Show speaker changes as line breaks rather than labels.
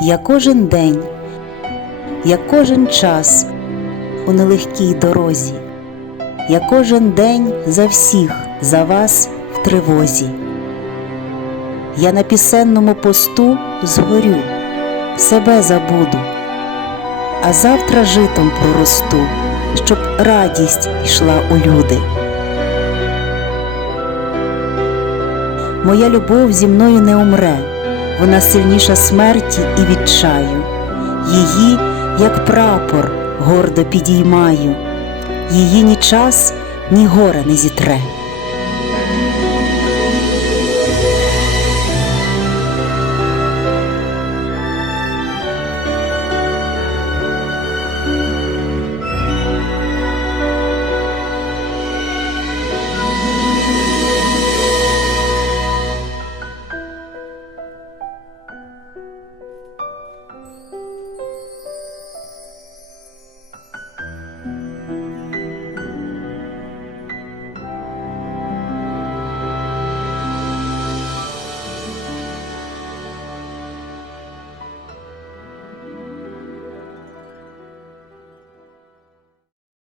Я кожен день, я кожен час у нелегкій дорозі, я кожен день за всіх, за вас в тривозі. Я на пісенному посту згорю, себе забуду, а завтра житом проросту, щоб радість йшла у люди. Моя любов зі мною не умре, вона сильніша смерті і відчаю. Її, як прапор, гордо підіймаю, її ні час, ні горе не зітре.